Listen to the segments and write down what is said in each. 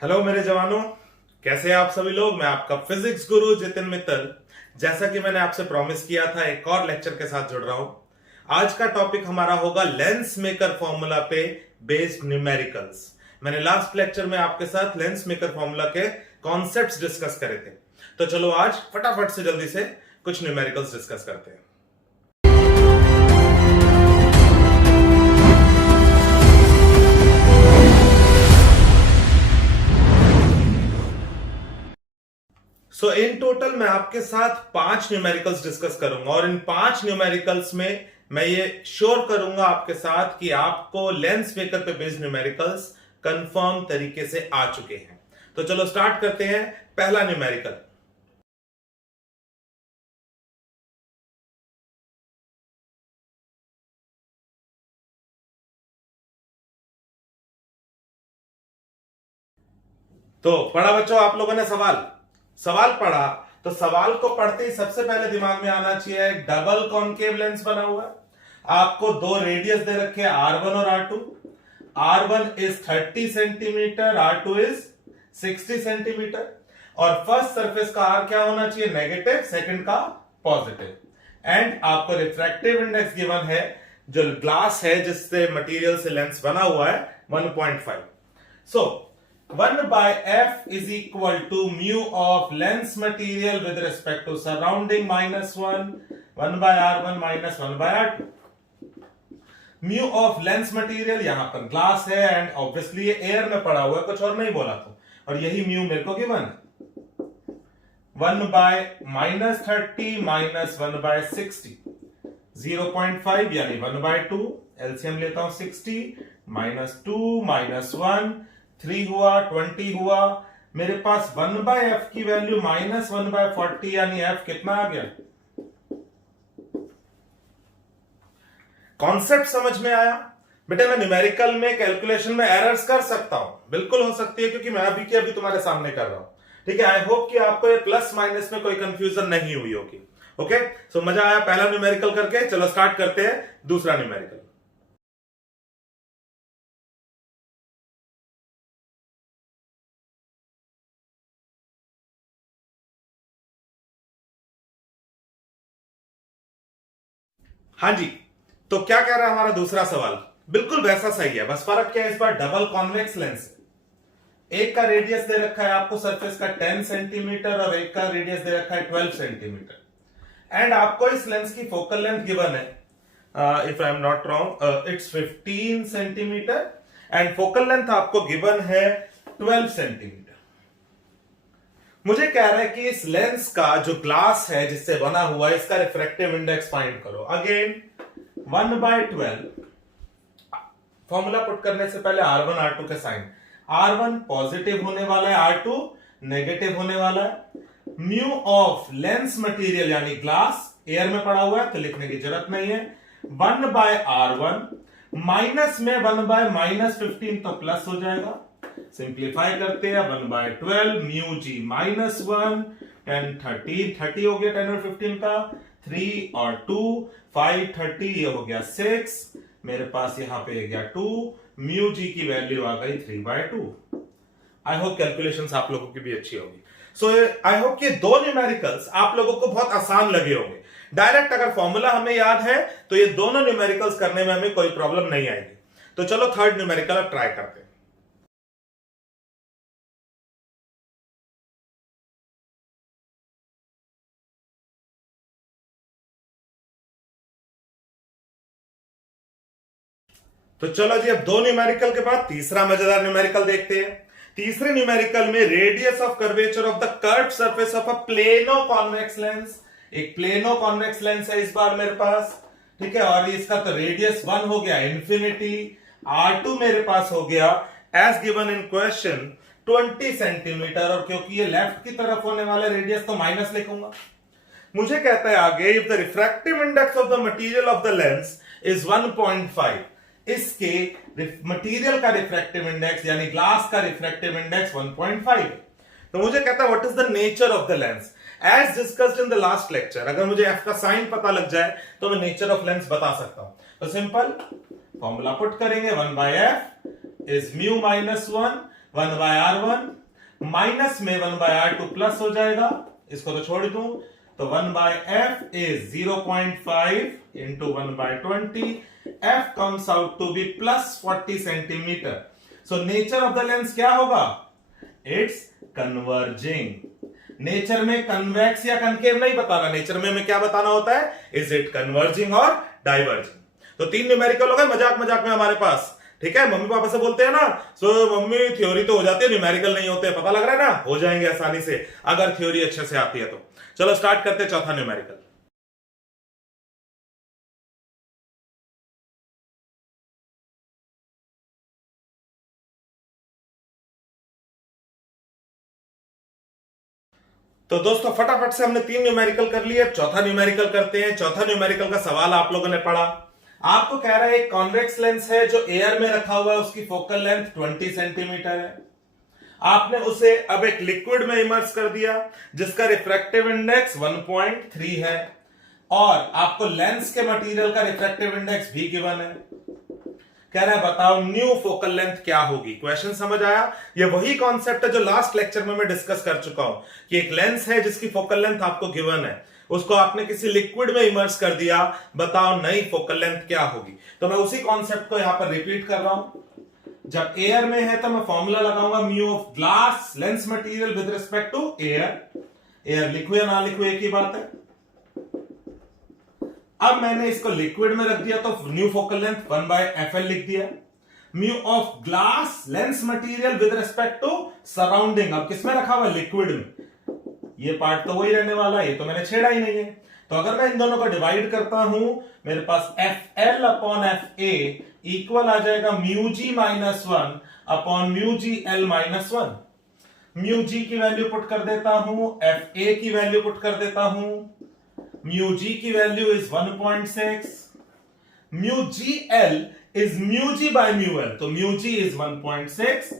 Hello मेरे जवानों, कैसे हैं आप सभी लोग। मैं आपका फिजिक्स गुरु जितिन मित्तल। जैसा कि मैंने आपसे प्रॉमिस किया था, एक और लेक्चर के साथ जुड़ रहा हूं। आज का टॉपिक हमारा होगा लेंस मेकर फॉर्मूला पे बेस्ड न्यूमेरिकल्स। मैंने लास्ट लेक्चर में आपके साथ लेंस मेकर फॉर्मूला के कॉन्सेप्ट्स डिस्कस करे थे, तो चलो आज फटाफट से जल्दी से कुछ न्यूमेरिकल्स डिस्कस करते हैं। सो इन टोटल मैं आपके साथ 5 न्यूमेरिकल्स डिस्कस करूंगा और इन 5 न्यूमेरिकल्स में मैं ये श्योर करूंगा आपके साथ कि आपको लेंस मेकर पे बेस्ड न्यूमेरिकल्स कंफर्म तरीके से आ चुके हैं। तो चलो स्टार्ट करते हैं। पहला न्यूमेरिकल, तो पढ़ा बच्चों आप लोगों ने सवाल पढ़ा, तो सवाल को पढ़ते ही सबसे पहले दिमाग में आना चाहिए एक डबल कॉनकेव लेंस बना हुआ है। आपको दो रेडियस दे रखे R1 और R2। R1 is 30 centimetre, R2 is 60 centimetre. और फर्स्ट सरफेस का R क्या होना चाहिए? नेगेटिव, सेकंड का पॉजिटिव। एंड आपको रिफ्रैक्टिव इंडेक्स गिवन है, जो ग्लास है जिससे मटेरियल से लेंस बना हुआ है, 1.5। सो 1 by f is equal to mu of lens material with respect to surrounding minus 1 by R1 minus 1 by R2। mu of lens material यहां पर ग्लास है एंड ऑब्वियसली ये एयर में पड़ा हुआ है, कुछ और नहीं बोला तो, और यही mu मेरे को गिवन है। 1 by minus 30 minus 1 by 60, 0.5 यानी 1 by 2। एलसीएम लेता हूं, 60 minus 2 minus 1, 3 हुआ, 20 हुआ। मेरे पास 1 by f की वैल्यू minus 1 by 40 यानी f कितना आ गया? कॉन्सेप्ट समझ में आया? बेटे मैं न्यूमेरिकल में कैलकुलेशन में एरर्स कर सकता हूं, बिल्कुल हो सकती है, क्योंकि मैं अभी की अभी तुम्हारे सामने कर रहा हूं। ठीक है, आई होप कि आपको ये प्लस माइनस में कोई कंफ्यूजन नहीं हुई होगी। ओके, सो मजा आया पहला न्यूमेरिकल करके। चलो स्टार्ट करते हैं दूसरा न्यूमेरिकल। हाँ जी, तो क्या कह रहा है हमारा दूसरा सवाल? बिल्कुल वैसा सही है, बस फर्क क्या है, इस बार डबल कॉन्वेक्स लेंस है। एक का रेडियस दे रखा है आपको सरफेस का 10 सेंटीमीटर और एक का रेडियस दे रखा है 12 सेंटीमीटर। एंड आपको इस लेंस की फोकल लेंथ गिवन है, if I am not wrong it's 15 centimetre and focal length आपको गिवन है 12 सेंटीमीटर। मुझे कह रहा है कि इस लेंस का जो ग्लास है जिससे बना हुआ है, इसका रिफ्रैक्टिव इंडेक्स फाइंड करो। अगेन 1 by 12, फॉर्मूला पुट करने से पहले R1 R2 के साइन, R1 पॉजिटिव होने वाला है, R2 नेगेटिव होने वाला है। म्यू ऑफ लेंस मटेरियल यानी ग्लास एयर में पड़ा हुआ है तो लिखने की जरूरत नहीं है। 1 by R1 माइनस में 1 by -15 तो प्लस हो जाएगा। सिंप्लीफाई करते हैं, 1 by 12 म्यू जी -1 10 30 हो गया, 10 और 15 का 3 और 2 5 30, ये हो गया 6। मेरे पास यहां पे गया 2, म्यू जी की वैल्यू आ गई 3 by 2। आई होप कैलकुलेशंस आप लोगों की भी अच्छी होगी। सो आई होप कि दो न्यूमेरिकल्स आप लोगों को बहुत आसान लगे होंगे। डायरेक्ट अगर फॉर्मूला हमें याद है तो ये दोनों न्यूमेरिकल्स करने में हमें कोई प्रॉब्लम नहीं आएगी। तो चलो थर्ड न्यूमेरिकल अब ट्राई करते हैं। तो चलो जी, अब दो न्यूमेरिकल के बाद तीसरा मजेदार न्यूमेरिकल देखते हैं। तीसरे न्यूमेरिकल में radius of curvature of the curved surface of a plano convex lens. एक प्लेनो कॉन्वेक्स लेंस है इस बार मेरे पास, ठीक है, और इसका तो रेडियस 1 हो गया इंफिनिटी, R2 मेरे पास हो गया as given in question 20 centimetre, और क्योंकि ये लेफ्ट की तरफ होने वाला रेडियस तो माइनस लिखूंगा। मुझे कहता है आगे, if the refractive index of the material of the lens is 1.5, इसके मटेरियल का रिफ्रैक्टिव इंडेक्स यानी ग्लास का रिफ्रैक्टिव इंडेक्स 1.5 है। तो मुझे कहता है what is the nature of the lens as discussed in the last lecture. अगर मुझे f का साइन पता लग जाए तो मैं नेचर ऑफ लेंस बता सकता हूं। तो सिंपल फॉर्मूला पुट करेंगे, 1 by f is mu -1 1/r1 minus में 1/r2 प्लस हो जाएगा, इसको तो छोड़ दूं, तो 1/f is 0.5 into 1/20, f comes out to be plus 40 centimetre. So nature of the lens क्या होगा? It's converging. नेचर में कन्वेक्स या कनकेव नहीं बताना, नेचर में हमें क्या बताना होता है? इज इट कन्वर्जिंग और डाइवर्जिंग. तो 3 न्यूमेरिकल हो गए मजाक मजाक में हमारे पास. ठीक है, मम्मी पापा से बोलते हैं ना, सो मम्मी थ्योरी तो हो जाती है, न्यूमेरिकल नहीं होते. पता लग रहा है ना, हो जाएंगे आसानी से अगर थ्योरी अच्छे से आती है तो. चलो स्टार्ट करते हैं चौथा न्यूमेरिकल. तो दोस्तों फटाफट से हमने 3 न्यूमेरिकल कर लिए, चौथा न्यूमेरिकल करते हैं. चौथा न्यूमेरिकल का सवाल आप लोगों ने पढ़ा. आपको कह रहा है एक कॉन्वेक्स लेंस है जो एयर में रखा हुआ है, उसकी फोकल लेंथ 20 सेंटीमीटर है. आपने उसे अब एक लिक्विड में इमर्स कर दिया जिसका रिफ्रैक्टिव इंडेक्स 1.3 है, और आपको लेंस के मटेरियल का रिफ्रैक्टिव इंडेक्स भी गिवन है. कह रहा है बताओ न्यू फोकल लेंथ क्या होगी. क्वेश्चन समझ आया? ये वही कॉन्सेप्ट है जो लास्ट लेक्चर में मैं डिस्कस कर चुका हूं कि एक लेंस है जिसकी फोकल लेंथ आपको गिवन है, उसको आपने किसी लिक्विड में इमर्स कर दिया, बताओ नई फोकल लेंथ क्या होगी. तो मैं उसी कॉन्सेप्ट को यहां पर रिपीट कर रहा हूं. जब एयर में है तो मैं फॉर्मूला लगाऊंगा mu of glass lens material with respect to air. Air लिखो या ना लिखो एक ही बात है. अब मैंने इसको लिक्विड में रख दिया तो न्यू फोकल लेंथ 1/fl लिख दिया. Mu of glass lens material with respect to surrounding, अब किसमें रखा हुआ? लिक्विड में. ये पार्ट तो वही रहने वाला है, ये तो मैंने छेड़ा ही नहीं है. तो अगर मैं इन दोनों को डिवाइड करता हूं, मेरे पास FL अपॉन FA इक्वल आ जाएगा mu G minus 1 upon mu G L minus 1. Mu G की वैल्यू पुट कर देता हूं, FA की वैल्यू पुट कर देता हूं. म्यू जी की value is 1.6. Mu G L is mu G by mu L, तो म्यू जी इज 1.6.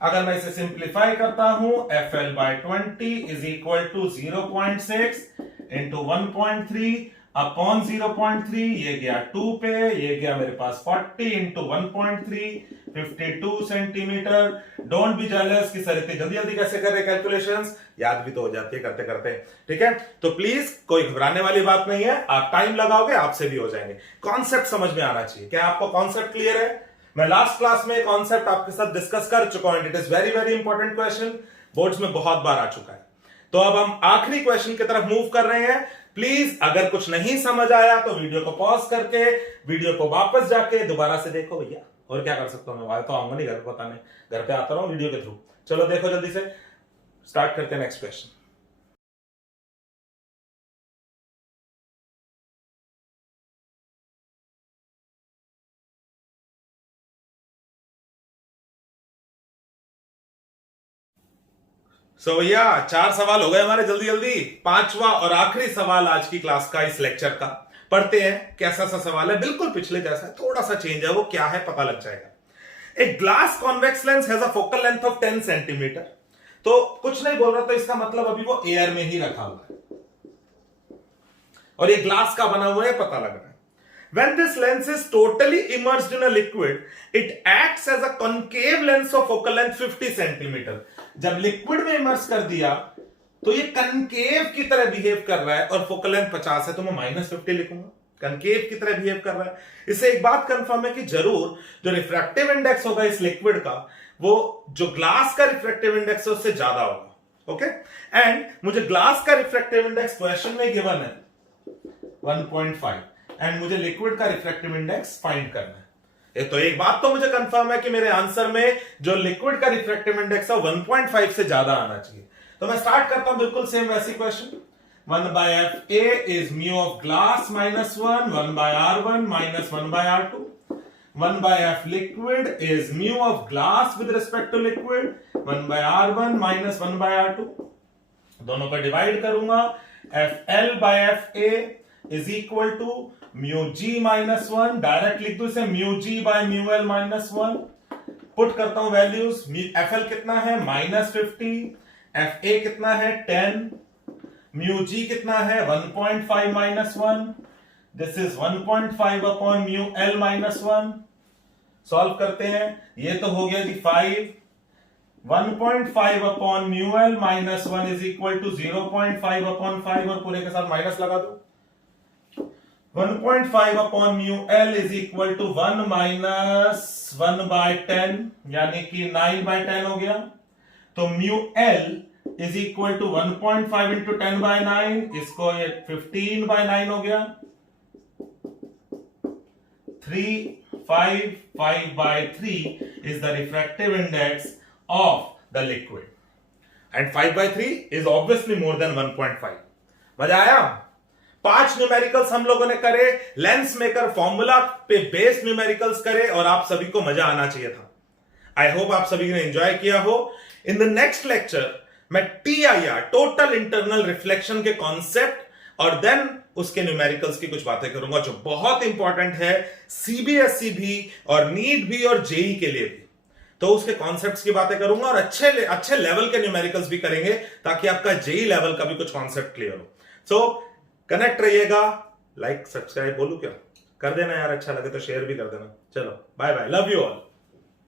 अगर मैं इसे सिंप्लीफाई करता हूं, FL/20 is equal to 0.6 into 1.3 upon 0.3, ये गया 2 पे, ये गया मेरे पास 40 into 1.3, 52 centimetre. Don't be jealous कि सर इतनी जल्दी जल्दी कैसे कर रहे कैलकुलेशंस, याद भी तो हो जाती है करते करते. ठीक है, तो प्लीज कोई घबराने वाली बात नहीं है, आप टाइम लगाओगे आपसे भी हो जाएंगे. कॉन्सेप्ट समझ में आना चाहिए. क्या आपको कॉन्सेप्ट क्लियर है? मैं लास्ट क्लास में कॉन्सेप्ट आपके साथ डिस्कस कर चुका हूं. It is very very important question, boards में बहुत बार आ चुका है. तो अब हम आखिरी क्वेश्चन की तरफ मूव कर रहे हैं. प्लीज अगर कुछ नहीं समझ आया तो वीडियो को पॉज करके वीडियो को वापस जाके दोबारा से देखो भैया. और क्या कर सकता हूं मैं, वहां तो आऊंगा नहीं घर पे बताने, घर पे आता रहा हूं वीडियो के थ्रू. चलो देखो जल्दी से, स्टार्ट करते हैं नेक्स्ट क्वेश्चन. सो भैया 4 सवाल हो गए हमारे जल्दी जल्दी. 5वां और आखिरी सवाल आज की क्लास का, इस लेक्चर का. पढ़ते हैं कैसा सा सवाल है, बिल्कुल पिछले जैसा है, थोड़ा सा चेंज है, वो क्या है पता लग जाएगा. एक glass convex lens has a focal length of 10 centimetre. तो कुछ नहीं बोल रहा, तो इसका मतलब अभी वो एयर में ही रखा हुआ है और ये ग्लास का बना हुआ है, पता लग रहा है. When this lens is totally immersed in a liquid, it acts as a concave lens of focal length 50 centimetre. जब लिक्विड में इमर्स कर दिया तो ये कनकेव की तरह बिहेव कर रहा है, और फोकल लेंथ 50 है तो मैं -50 लिखूंगा. कनकेव की तरह बिहेव कर रहा है. इससे एक बात कंफर्म है कि जरूर जो रिफ्रैक्टिव इंडेक्स होगा इस लिक्विड का, वो जो ग्लास का रिफ्रैक्टिव इंडेक्स है उससे ज्यादा होगा. ओके, एंड मुझे ग्लास का रिफ्रैक्टिव इंडेक्स क्वेश्चन में गिवन है 1.5, एंड मुझे लिक्विड का रिफ्रैक्टिव इंडेक्स फाइंड करना है. तो एक बात तो मुझे कंफर्म है कि मेरे आंसर में जो लिक्विड का रिफ्रैक्टिव इंडेक्स है 1.5 से ज्यादा आना चाहिए. तो मैं स्टार्ट करता हूं बिल्कुल सेम वैसी question. 1/FA is mu of glass minus 1, 1/R1 minus 1/R2. 1/F liquid is mu of glass with respect to liquid, 1/R1 minus 1/R2. दोनों को डिवाइड करूंगा. FL/FA is equal to mu G minus 1, direct लिख दू इसे mu G by mu L minus 1. Put करता हूं values. FL कितना है -50, FA कितना है 10, म्यू जी कितना है 1.5 minus 1, this is 1.5 upon mu L minus 1. Solve करते हैं। ये तो हो गया G 1.5 upon mu L minus 1 is equal to 0.5 upon 5 और पूरे के साथ माइनस लगा दो। 1.5 upon mu L is equal to 1 minus 1/10 यानी कि 9/10 हो गया। तो mu L is equal to 1.5 into 10/9, इसको ये 15/9 हो गया। 5/3 is the refractive index of the liquid and 5/3 is obviously more than 1.5। मजा आया? 5 न्यूमेरिकल्स हम लोगों ने करे, लेंस मेकर फॉर्मूला पे बेस्ड न्यूमेरिकल्स करे और आप सभी को मजा आना चाहिए था। आई होप आप सभी ने एंजॉय किया हो। इन द नेक्स्ट लेक्चर मैं TIR टोटल इंटरनल रिफ्लेक्शन के कॉन्सेप्ट और देन उसके न्यूमेरिकल्स की कुछ बातें करूंगा जो बहुत इंपॉर्टेंट है CBSE भी और नीट भी और जेई के लिए भी। तो उसके कॉन्सेप्ट्स की बातें करूंगा और अच्छे लेवल के न्यूमेरिकल्स भी करेंगे ताकि आपका जेई लेवल का भी कुछ कॉन्सेप्ट क्लियर हो। सो कनेक्ट रहिएगा। लाइक सब्सक्राइब बोलूं क्या? कर देना यार, अच्छा लगे तो शेयर भी कर देना। चलो bye bye, love you all.